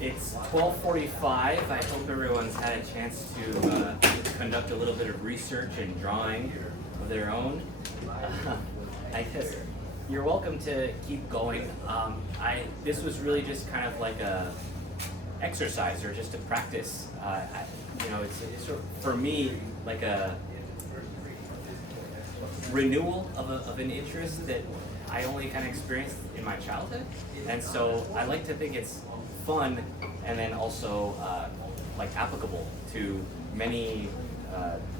It's 12:45. I hope everyone's had a chance to conduct a little bit of research and drawing of their own. I guess you're welcome to keep going. This was really just kind of like a exercise or just a practice. It's sort of, for me, like a renewal of an interest that I only kind of experienced in my childhood, and so I like to think it's fun and then also like applicable to many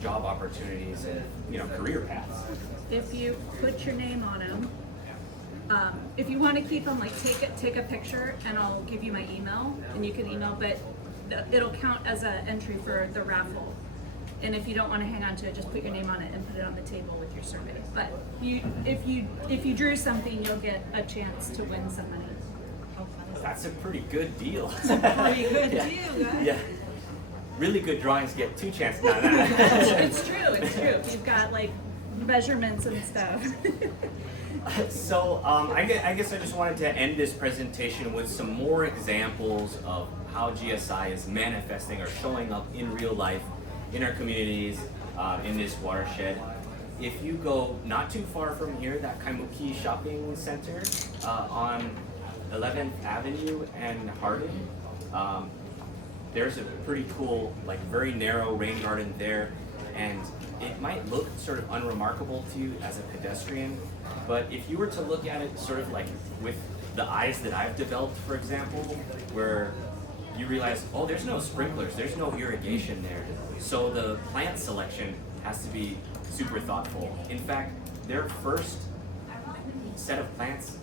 job opportunities and career paths. If you put your name on them, if you want to keep them, like take a picture and I'll give you my email and you can email, but it'll count as an entry for the raffle. And if you don't want to hang on to it, just put your name on it and put it on the table with your survey. But if you drew something, you'll get a chance to win some money. That's a pretty good deal. That's a pretty good deal, guys. Yeah. Really good drawings get two chances. No. It's true. You've got like measurements and stuff. So I guess I just wanted to end this presentation with some more examples of how GSI is manifesting or showing up in real life in our communities, in this watershed. If you go not too far from here, that Kaimuki Shopping Center on 11th Avenue and Hardin, there's a pretty cool, like very narrow rain garden there, and it might look sort of unremarkable to you as a pedestrian, but if you were to look at it sort of like with the eyes that I've developed, for example, where you realize, oh, there's no sprinklers, there's no irrigation there, so the plant selection has to be super thoughtful. In fact, their first set of plants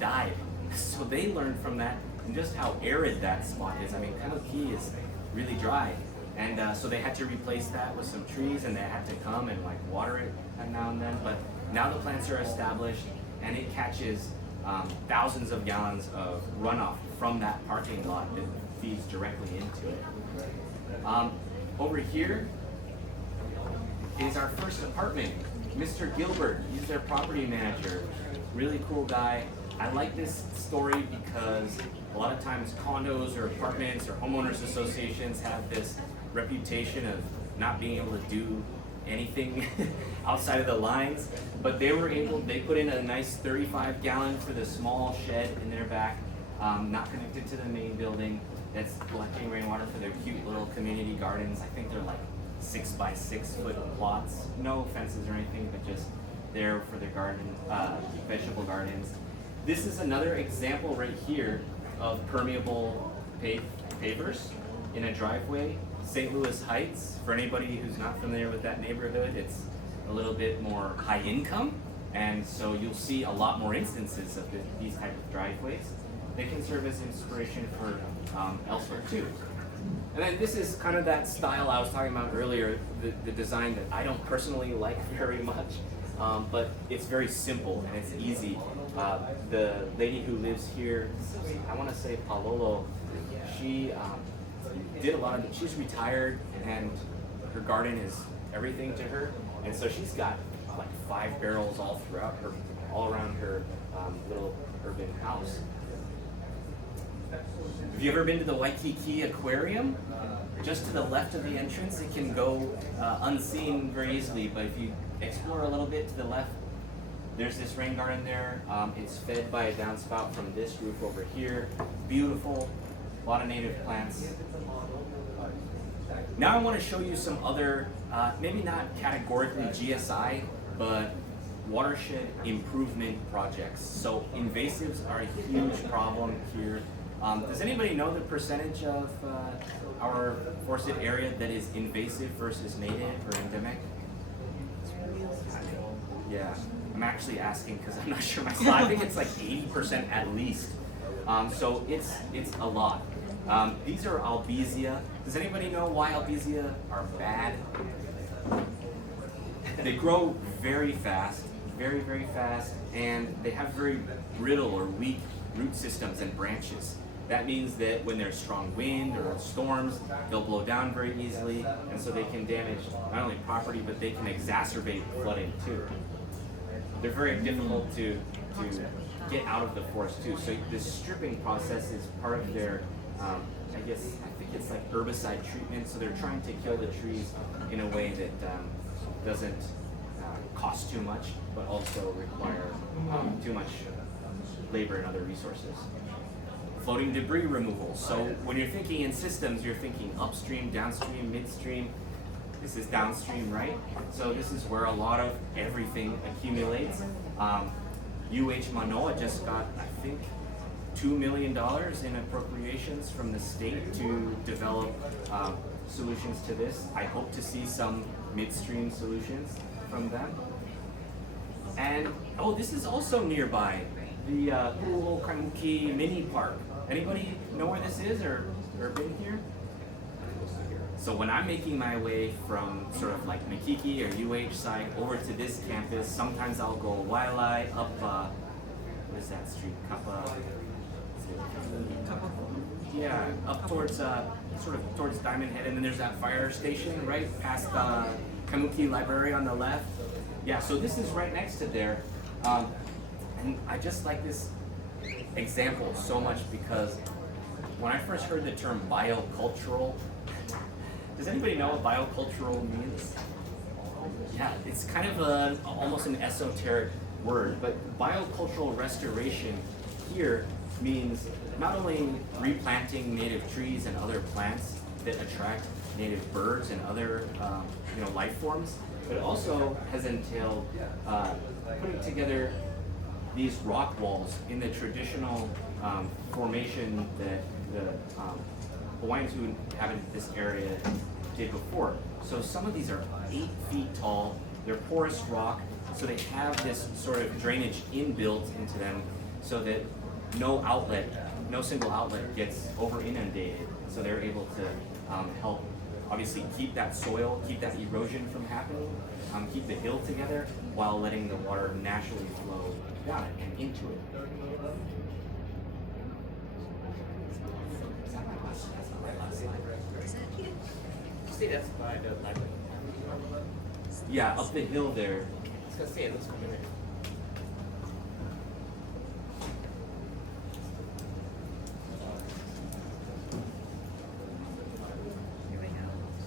died, so they learned from that and just how arid that spot is. I mean, Kaimuki is really dry, and so they had to replace that with some trees, and they had to come and like water it now and then. But now the plants are established, and it catches thousands of gallons of runoff from that parking lot that feeds directly into it. Over here is our first apartment. Mr. Gilbert, he's their property manager. Really cool guy. I like this story because a lot of times condos or apartments or homeowners associations have this reputation of not being able to do anything outside of the lines, but they put in a nice 35-gallon for the small shed in their back, not connected to the main building, that's collecting rainwater for their cute little community gardens. I think they're like 6 by 6 foot plots, no fences or anything, but just there for their garden, vegetable gardens. This is another example right here of permeable pavers in a driveway. St. Louis Heights, for anybody who's not familiar with that neighborhood, it's a little bit more high income, and so you'll see a lot more instances of these type of driveways. They can serve as inspiration for elsewhere too. And then this is kind of that style I was talking about earlier, the design that I don't personally like very much, but it's very simple and it's easy. The lady who lives here, I want to say Palolo, she did a lot of it. She's retired and her garden is everything to her, and so she's got like 5 barrels all around her little urban house. Have you ever been to the Waikiki Aquarium? Just to the left of the entrance, it can go unseen very easily, but if you explore a little bit to the left, there's this rain garden there. It's fed by a downspout from this roof over here. Beautiful, a lot of native plants. Now I want to show you some other, maybe not categorically GSI, but watershed improvement projects. So invasives are a huge problem here. Does anybody know the percentage of our forested area that is invasive versus native or endemic? Yeah, I'm actually asking because I'm not sure myself. I think it's like 80% at least. So it's a lot. These are albizia. Does anybody know why albizia are bad? They grow very fast, very, very fast, and they have very brittle or weak root systems and branches. That means that when there's strong wind or storms, they'll blow down very easily, and so they can damage not only property, but they can exacerbate flooding too. They're very difficult to get out of the forest too. So the stripping process is part of their I think it's like herbicide treatment. So they're trying to kill the trees in a way that doesn't cost too much, but also require too much labor and other resources. Floating debris removal. So when you're thinking in systems, you're thinking upstream, downstream, midstream. This is downstream, right? So this is where a lot of everything accumulates. Manoa just got, I think, $2 million in appropriations from the state to develop solutions to this. I hope to see some midstream solutions from them. And, oh, this is also nearby, the Kapiolani mini park. Anybody know where this is or been here? So when I'm making my way from sort of like Makiki or UH side over to this campus, sometimes I'll go Waialae up, what is that street? Yeah, up towards, sort of towards Diamond Head, and then there's that fire station right past Kamuki Library on the left. Yeah, so this is right next to there. And I just like this example so much because when I first heard the term biocultural, does anybody know what biocultural means? Yeah, it's kind of almost an esoteric word, but biocultural restoration here means not only replanting native trees and other plants that attract native birds and other life forms, but it also has entailed putting together these rock walls in the traditional formation that the Hawaiians who inhabit this area did before. So some of these are 8 feet tall, they're porous rock, so they have this sort of drainage inbuilt into them so that no single outlet gets over inundated. So they're able to help obviously keep that soil, keep that erosion from happening, keep the hill together while letting the water naturally flow down it and into it. See, that's by the library. Yeah, up the hill there. I was gonna say it looks familiar.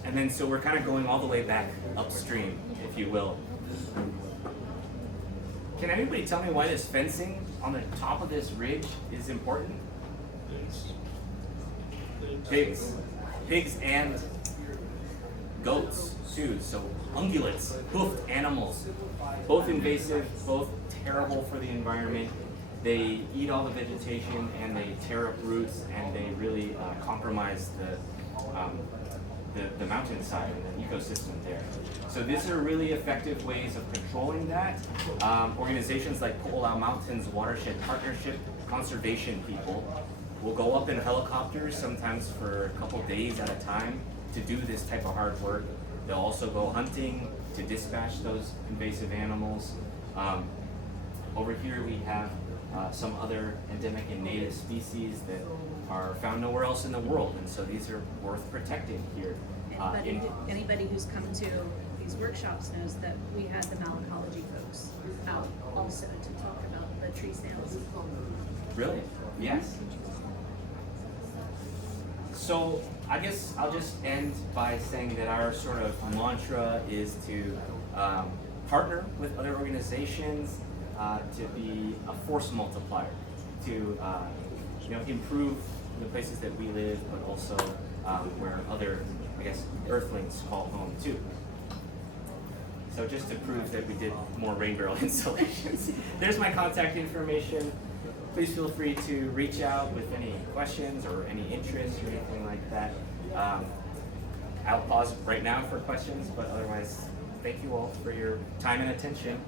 And then so we're kind of going all the way back upstream, if you will. Can anybody tell me why this fencing on the top of this ridge is important? Pigs. Pigs and goats too. So ungulates, hoofed animals, both invasive, both terrible for the environment. They eat all the vegetation and they tear up roots and they really compromise the mountainside and the ecosystem there. So these are really effective ways of controlling that. Organizations like Po'olau Mountains Watershed Partnership, conservation people, will go up in helicopters sometimes for a couple days at a time to do this type of hard work. They'll also go hunting to dispatch those invasive animals. Over here we have some other endemic and native species that are found nowhere else in the world, and so these are worth protecting here. Anybody who's come to these workshops knows that we had the malacology folks out also to talk about the tree stands. Really? Yes. So I guess I'll just end by saying that our sort of mantra is to partner with other organizations to be a force multiplier, to improve the places that we live, but also where other, I guess, earthlings call home too. So just to prove that we did more rain barrel installations. There's my contact information. Please feel free to reach out with any questions or any interest or anything like that. I'll pause right now for questions, but otherwise, thank you all for your time and attention.